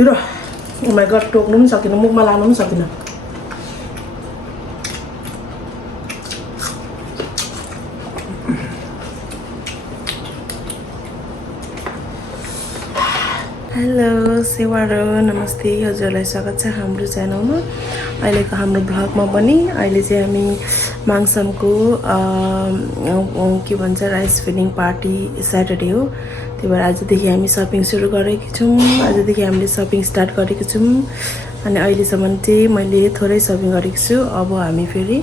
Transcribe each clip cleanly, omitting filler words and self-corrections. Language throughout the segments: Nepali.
पिरो ओ माय गॉड टोक्नु पनि सकिन मुखमा लानु पनि सकिन हेलो सेवारो नमस्ते हजुरलाई स्वागत छ हाम्रो च्यानलमा अहिलेको हाम्रो भ्लगमा पनि अहिले चाहिँ हामी माङसमको के भन्छ राइस फिडिङ पार्टी सैटरडे हो त्यही भएर आजदेखि हामी शपिङ सुरु गरेको छौँ आजदेखि हामीले शपिङ स्टार्ट गरेको छौँ अनि अहिलेसम्म चाहिँ मैले थोरै शपिङ गरेको छु अब हामी फेरि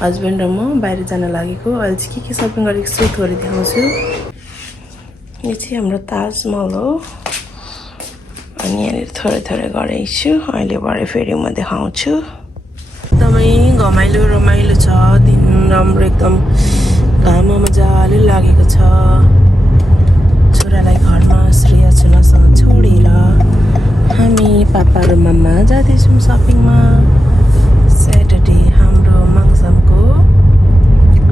हस्बेन्ड र म बाहिर जान लागेको अहिले चाहिँ के शपिङ गरेको छु थोरै देखाउँछु यो चाहिँ हाम्रो ताजमहल हो अनि यहाँ थोरै थोरै गरेको छु अहिले भरे फेरि म देखाउँछु एकदमै घमाइलो रमाइलो छ दिन राम्रो एकदम घाममा मजाले लागेको छ छोरालाई घरमा श्रेय छुनासँग छोडेर हामी पापा र मम्मा जाँदैछौँ सपिङमा स्याटरडे हाम्रो माङसमको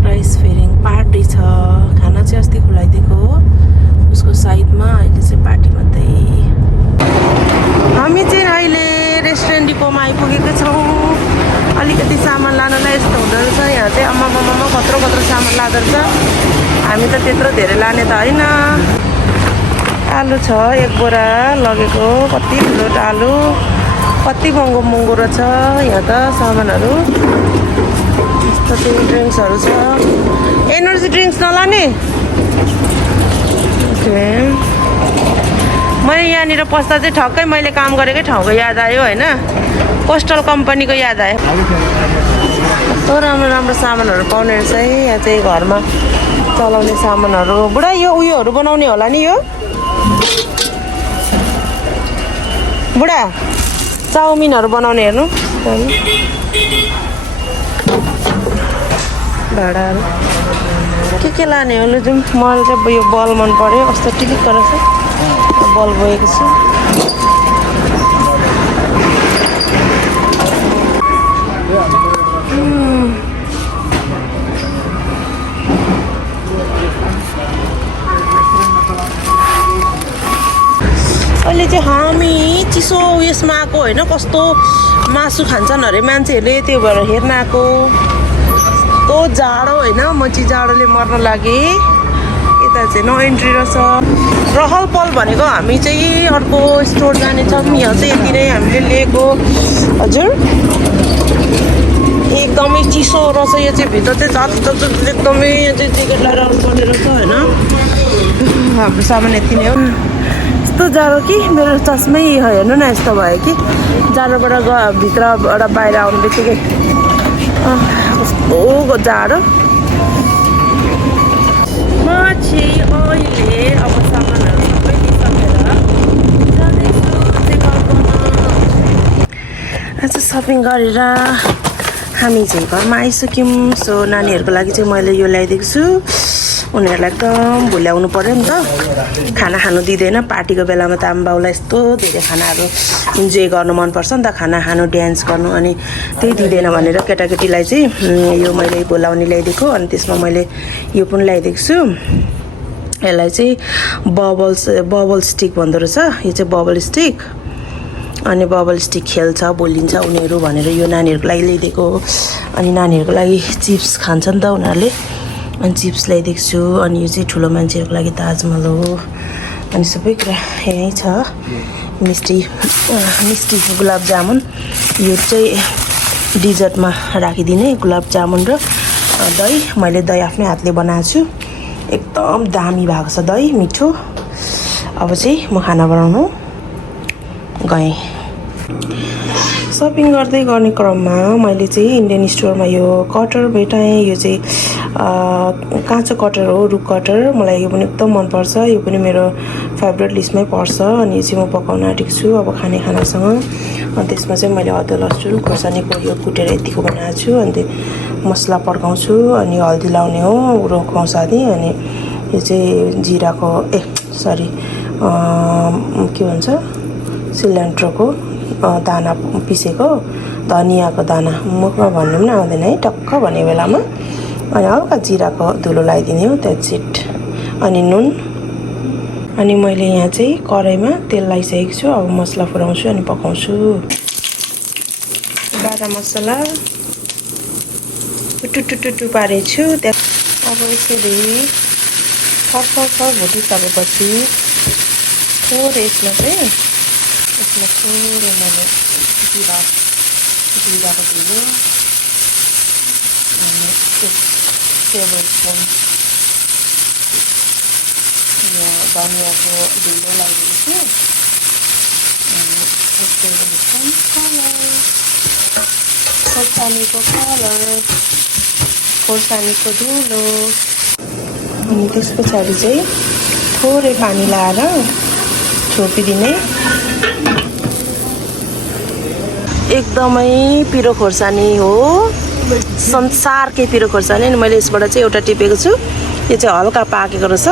राइस फेरिङ पार्टी छ खाना चाहिँ अस्ति खुलाइदिएको उसको साइडमा अहिले चाहिँ पार्टी मात्रै हामी चाहिँ अहिले रेस्टुरेन्ट डिपोमा आइपुगेको छौँ अलिकति सामान लानलाई यस्तो हुँदो रहेछ यहाँ चाहिँ आम्मामा कत्रो कत्रो सामान लाँदो रहेछ हामी त त्यत्रो धेरै लाने त होइन आलु छ एक बोरा लगेको कति ठुलो आलु कति महँगो महँगो रहेछ यहाँ त सामानहरू यस्तो चाहिँ ड्रिङ्क्सहरू छ एनर्जी ड्रिङ्क्स नलाने ओके मैले यहाँनिर पस्दा चाहिँ ठक्कै मैले काम गरेकै ठाउँको याद आयो होइन पोस्टल कम्पनीको याद आयो कस्तो राम्रो राम्रो सामानहरू पाउने रहेछ है यहाँ चाहिँ घरमा चलाउने सामानहरू बुढा यो उयोहरू बनाउने होला नि यो बुढा चाउमिनहरू बनाउने हेर्नु भाँडाहरू के लाने हो लु जाउँ मलाई चाहिँ यो बल मन पर्यो कस्तो टिलिक्क रहेछ बल बोकेको छु अहिले चाहिँ हामी चिसो उयसमा आएको होइन कस्तो मासु खान्छन् अरे मान्छेहरूले त्यो भएर हेर्न आएको कस्तो जाडो होइन म चाहिँ जाडोले मर्न लागेँ यता चाहिँ नो एन्ट्री रहेछ रहल पल भनेको हामी चाहिँ अर्को स्टोर जानेछौँ यहाँ चाहिँ यति नै हामीले लिएको हजुर एकदमै चिसो रहेछ यो चाहिँ भित्र चाहिँ जात एकदमै यो चाहिँ ज्याकेट लगाएर आउनुपर्ने रहेछ होइन हाम्रो सामान यति नै हो यस्तो जाडो कि मेरो चस्मै हेर्नु न यस्तो भयो कि जाडोबाट भित्रबाट बाहिर आउनु बित्तिकै कस्तो जाडो म चाहिँ अहिले अब सामानहरू सबै लिइसकेर जाँदैछु आज सपिङ गरेर हामी चाहिँ घरमा आइसक्यौँ सो नानीहरूको लागि चाहिँ मैले यो ल्याइदिएको छु उनीहरूलाई एकदम भुल्याउनु पऱ्यो नि त खाना खानु दिँदैन पार्टीको बेलामा त आमा बाउलाई यस्तो धेरै खानाहरू इन्जोय गर्नु मनपर्छ नि त खाना खानु डान्स गर्नु अनि त्यही दिँदैन भनेर केटाकेटीलाई चाहिँ यो मैले बोलाउने ल्याइदिएको अनि त्यसमा मैले यो पनि ल्याइदिएको छु यसलाई चाहिँ बबल स्टिक भन्दो रहेछ यो चाहिँ बबल स्टिक अनि बबल स्टिक खेल्छ बोलिन्छ उनीहरू भनेर यो नानीहरूको लागि ल्याइदिएको अनि नानीहरूको लागि चिप्स खान्छ नि त उनीहरूले अनि चिप्स ल्याइदिएको छु अनि यो चाहिँ ठुलो मान्छेहरूको लागि ताजमहल हो अनि सबै कुरा यहीँ छ मिस्टी गुलाब जामुन यो चाहिँ डिजर्टमा राखिदिने गुलाब जामुन र दही मैले दही आफ्नै हातले बनाएको छु एकदम दामी भएको छ दही मिठो अब चाहिँ म खाना बनाउनु गएँ सपिङ गर्दै गर्ने क्रममा मैले चाहिँ इन्डियन स्टोरमा यो कटर भेटाएँ यो चाहिँ काँचो कटर हो रुख कटर मलाई यो पनि एकदम मनपर्छ यो पनि मेरो फेभरेट लिस्टमै पर्छ अनि यो चाहिँ म पकाउन आँटेको छु अब खाने खानासँग अनि त्यसमा चाहिँ मैले अदुवा लसुन खोर्सानीको यो कुटेर यतिको बनाएको छु अनि त्यो मसला पड्काउँछु अनि हल्दी लाउने हो उरो खुर्सानी अनि यो चाहिँ जिराको के भन्छ सिलिन्ड्रोको दाना पिसेको धनियाको दाना मुखमा भन्नु पनि आउँदैन है टक्क भन्ने बेलामा अनि हल्का जिराको धुलो लगाइदिने हो द्याट्स इट अनि नुन अनि मैले यहाँ चाहिँ कराईमा तेल लगाइसकेको छु। अब मसला फुराउँछु अनि पकाउँछु। बाटा मसला टुटुटुटु पारेछु। अब यसरी फर भुटिसकेपछि थोरै यसमा थोरै मैले जिराको धुलो अनि 1 टेबलस्पुन यो धनियाँको धुलो लगाइदिन्छु अनि 1 टेबलस्पुन खोर्सानीको धुलो अनि त्यस पछाडि चाहिँ थोरै पानी लाएर छोपिदिने। एकदमै पिरो खोर्सानी हो, संसारकै पिरो खोर्सानी। अनि मैले यसबाट चाहिँ एउटा टिपेको छु। यो चाहिँ हल्का पाकेको रहेछ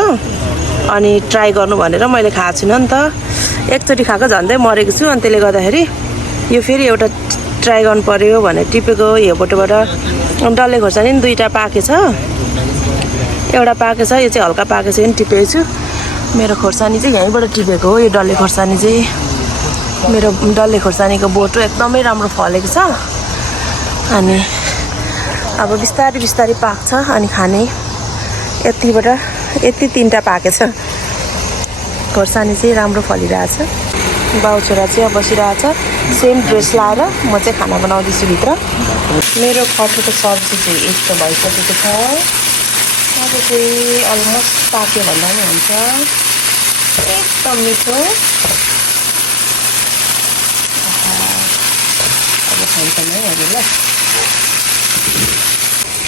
अनि ट्राई गर्नु भनेर मैले खाएको छुइनँ नि त। एकचोटि खाएको झन्डै मरेको छु। अनि त्यसले गर्दाखेरि यो फेरि एउटा ट्राई गर्नु पर्यो भनेर टिपेको यो बोटोबाट। डल्ले खोर्सानी नि 2टा पाकेछ, एउटा पाकेछ, यो चाहिँ हल्का पाकेछ नि टिपेको छु। मेरो खोर्सानी चाहिँ यहीँबाट टिपेको हो। यो डल्ले खोर्सानी चाहिँ मेरो डल्ले खोर्सानीको बोटो एकदमै राम्रो फलेको छ। अनि अब बिस्तारै बिस्तारै पाक्छ अनि खाने। यति 3टा पाकेछ। खोर्सानी चाहिँ राम्रो फलिरहेछ। बाउ छोरा चाहिँ बसिरहेछ सेम ड्रेस लाएर। म चाहिँ खाना बनाउँदैछु भित्र। मेरो कटुको सब्जी चाहिँ यस्तो भइसकेको छ। अब चाहिँ अलमोस्ट पाक्यो भन्दा पनि हुन्छ। एकदम मिठो। अब खान्छ नै हजुर ल।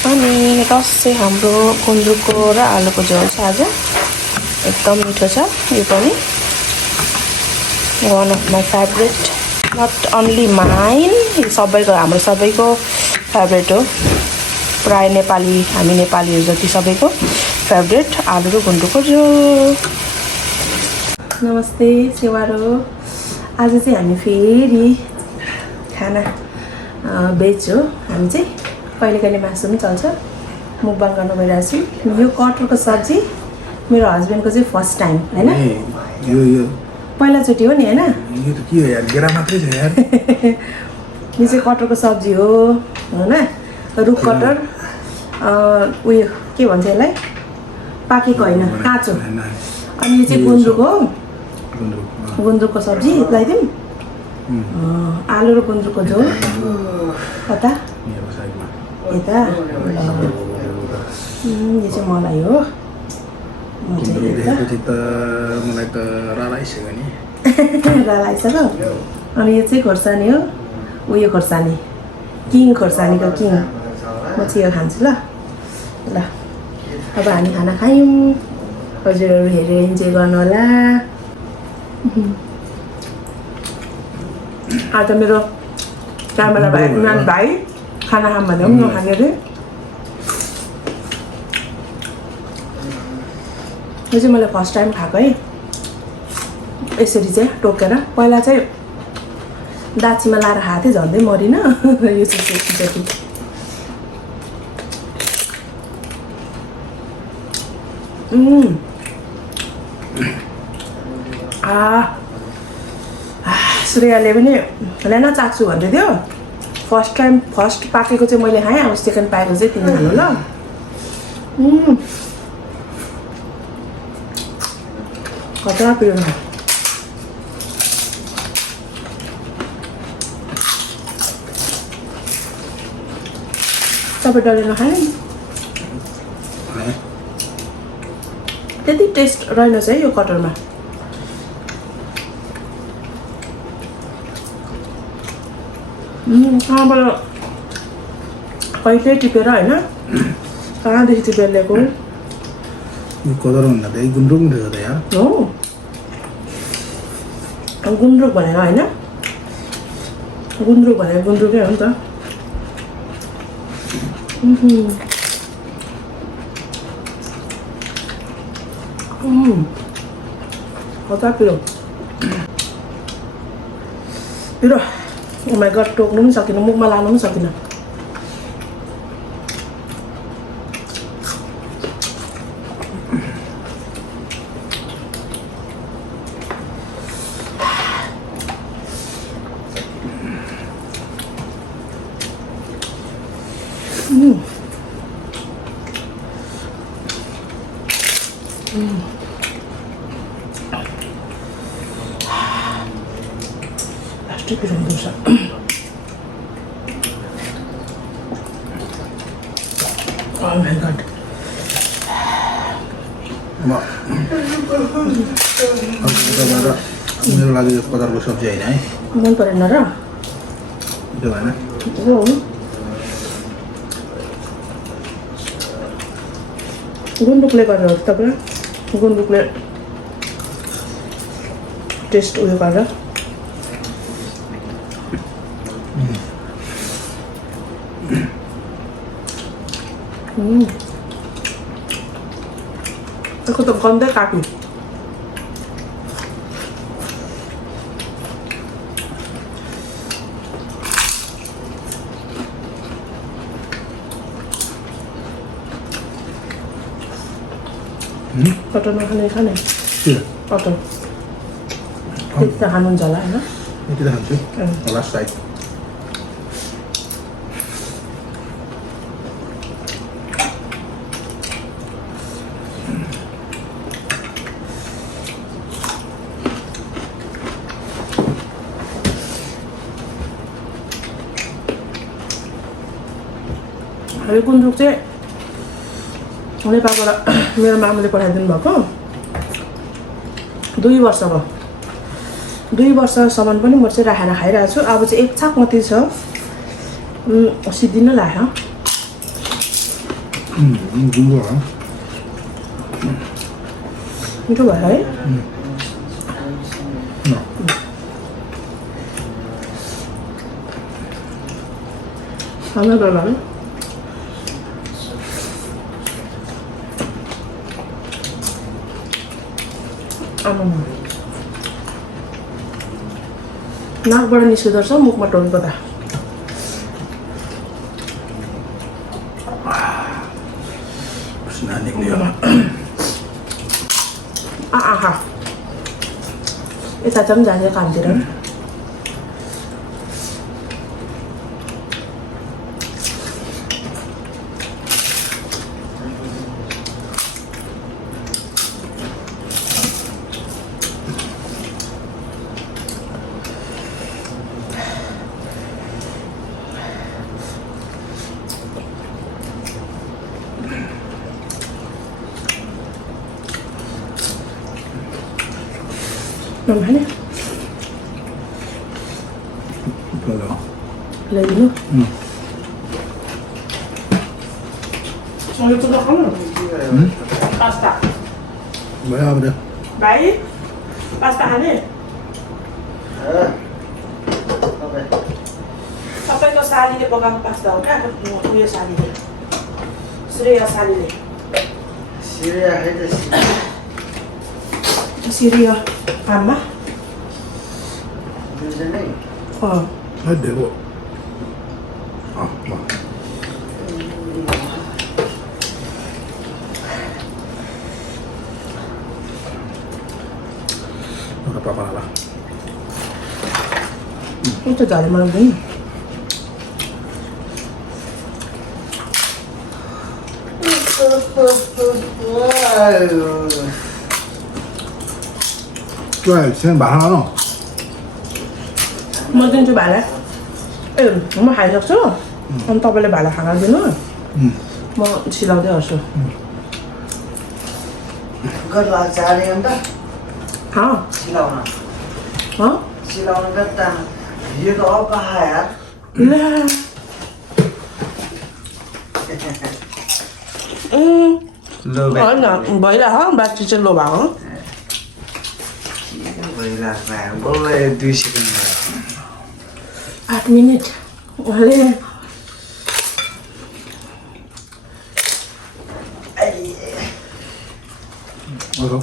अनि रस चाहिँ हाम्रो गुन्द्रुकको र आलुको झोल छ आज। एकदम मिठो छ यो पनि। One of my favourite, not only mine, सबैको हाम्रो सबैको फेभरेट हो। प्राय नेपाली, हामी नेपालीहरू जति सबैको फेभरेट आलु र गुन्द्रुकको झोल। नमस्ते सेवारो। आज चाहिँ हामी फेरि खाना भेज हो। हामी चाहिँ कहिले कहिले मासु पनि चल्छ। मुकबाङ गर्न गइरहेको छु। यो कटहरको सब्जी मेरो हस्बेन्डको चाहिँ फर्स्ट टाइम हैन। यो पहिलाचोटि हो नि हैन। यो त के हो यार, गेरा मात्रै छ यार। यो चाहिँ कटहरको सब्जी हो हैन। रुख कटहर उयो के भन्छ यसलाई, पाकेको होइन, काँचो। अनि यो चाहिँ गुन्द्रुक हो। गुन्द्रुकको सब्जी लगाइदिउँ। आलु र गुन्द्रुकको झोल कता यता। यो चाहिँ मलाई हो। रालाइसक्यो। अनि यो चाहिँ खोर्सानी हो। उयो खोर्सानी, किङ खोर्सानीको किङ। म चाहिँ यो खान्छु ल। अब हामी खाना खायौँ। हजुरहरू हेरेर इन्जोय गर्नु होला। आज त मेरो क्यामेरा भाइ खाना खाऊँ भने पनि नखाने अरे। यो चाहिँ मैले फर्स्ट टाइम खाएको है यसरी चाहिँ टोकेर। पहिला चाहिँ दाछीमा लाएर खाएको थिएँ, झन्डै मरिनँ। यो चाहिँ जति श्रेयाले पनि लेन चाख्छु भन्दै थियो। फर्स्ट पाकेको चाहिँ मैले खाएँ। अब सेकेन्ड पाकेको चाहिँ तिमी खानु ल। खतरा पिरो। तपाईँ डल्ले नखाने त्यति टेस्ट रहेनछ है यो कटहरमा। कहाँबाट कहिले टिपेर होइन, कहाँदेखि टिपेर ल्याएको। कदर भन्दा त गुन्द्रुक नि रहेछ त यार। हो गुन्द्रुक भनेर होइन, गुन्द्रुक भनेर गुन्द्रुकै हो नि त। कता पिरो पिरो। ओ माई गड, टोक्नु पनि सकिनँ, मुखमा लानु पनि सकिनँ। 진짜 비린도사. Oh my god. Mak. Aku ada मेरो लागि कतारको सब्जी हैन है मन परेन र त्यो हैन हो गुन्द्रुकले गरेर तपाईँ गुन्द्रुकले टेस्ट उयो गरेर त्यसको त गन्धै काट्नु कटो नखाने खाने कटो त्यति त खानुहुन्छ होला होइन यति त खान्छु लास्ट साइड यो गुन्द्रुक चाहिँ नेपालबाट मेरो मामाले पठाइदिनु भएको 2 वर्ष भयो 2 वर्षसम्म पनि म चाहिँ राखेर खाइरहेको छु अब चाहिँ एक छाक मात्रै छ सिद्धिन लाग्यो मिठो भयो है खाना डर लाग्यो नाकबाट निस्किँदो रहेछ मुखमा टोकेको त आहा यता चाहिँ जाने कामतिर Ngon hả nè? Lấy đi nữa. Xong rồi tôi đã không rồi. Pasta. Mấy hôm được. Bảy. Pasta hả nè? तपाईँको सालीले पकाएको पास्ता हो क्या उयो सालीले श्रेया सालीले सिरिया आमा Ada kok. Apa-apa lah. Itu dari mana ini? Rồi, xem bán nó. Mau tin coba lah. Mau hajar tu. Entah boleh balik hangat dulu. Mau silau dia asu. घर लाग्छ अन्त हाँ सिलाउन हाँ सिलाउन गर्दा यो त अपाहा यार ला लो होइन भइरहेको ब्याट्री चाहिँ लो भएको भइरहेको बोल्दै 2 सेकेन्ड भयो 8 मिनट अरे Oke.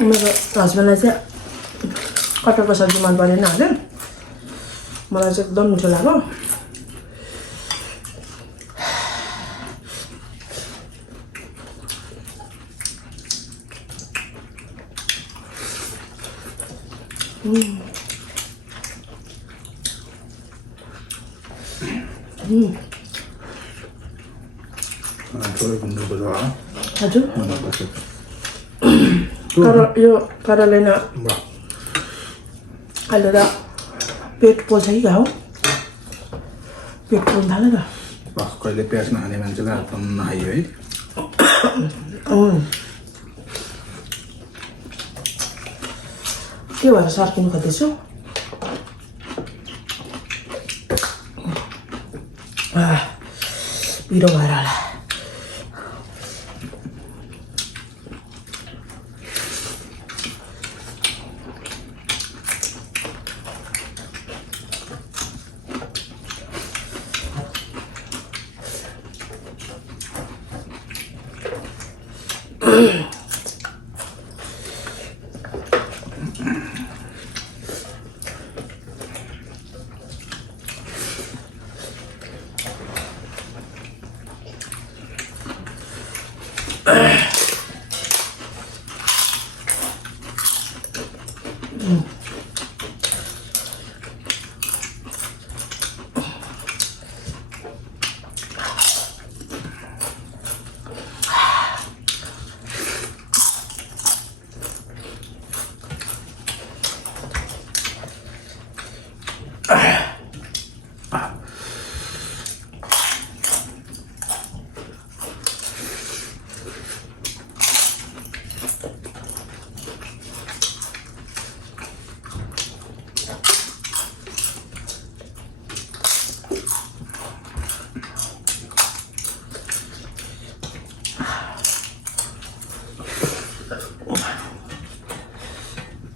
मेरो हस्बेन्डलाई चाहिँ कटरको सब्जी मन परेन अरे मलाई चाहिँ एकदम मिठो लाग्यो Nah, itu gunruk berdoa. हजुर यो करले न अहिले त पेट पोल्छ कि घाउ पेट पोल्न थाल्यो त कहिले प्याज नखाने मान्छेको हात नखाइयो है के भएर सर्किनु खोज्दैछु पिरो भएर होला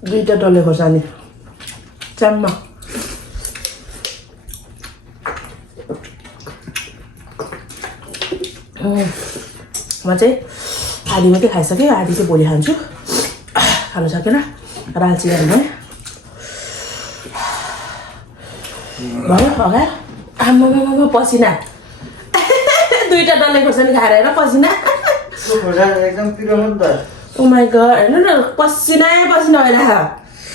दुईटा डल्ले खोर्सानी च्याम्मा म चाहिँ आधी मात्रै खाइसकेँ आधी चाहिँ भोलि खान्छु खानु सकेन राल्ची गर्ने भयो अगाडि आम्मामा पसिना दुईटा डल्ले खोर्सानी खाएर हेर पसिना एकदम पिरो हो नि त ओ माई गड हेर्नु न पसिना पसिना भइरहेको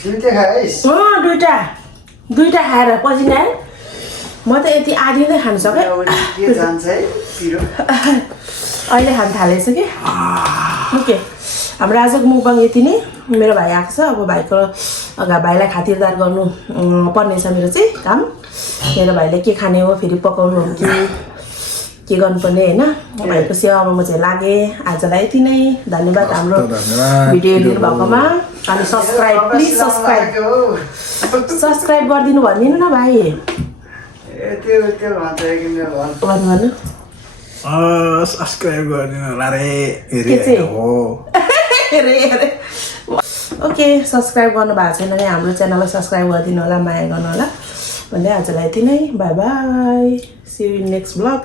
दुईटा खाइस् दुईटा खाएर पसिना आयो म त यति आधी नै खानु सकेँ के जान्छ है पिरो अहिले खान थालेछ कि ओके हाम्रो आजको मुकबाङ यति नै मेरो भाइ आएको छ अब भाइलाई खातिरदार गर्नु पर्नेछ मेरो चाहिँ काम मेरो भाइले के खाने हो फेरि पकाउनु हो कि के गर्नुपर्ने होइन भाइको सेवामा म चाहिँ लागेँ आजलाई यति नै धन्यवाद हाम्रो भिडियो हेरिदिनु भएकोमा अनि प्लिज सब्सक्राइब गरिदिनु भनिदिनु न भाइ भन्नु सब्सक्राइब गरिदिनु होला रे ओके सब्सक्राइब गर्नु भएको छैन भने हाम्रो च्यानललाई सब्सक्राइब गरिदिनु होला माया गर्नु होला भन्दै आजलाई यति नै bye bye see you in next blog